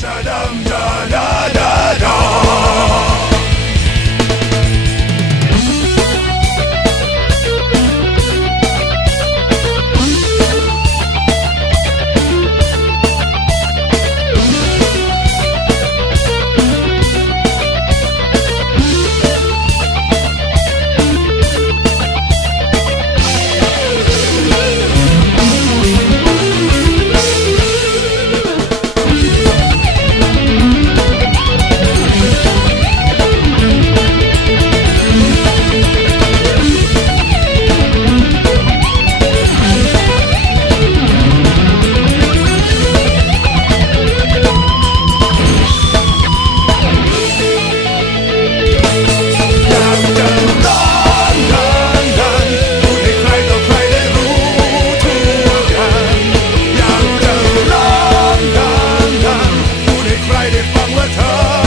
dum, dum, dum. 为你放了他。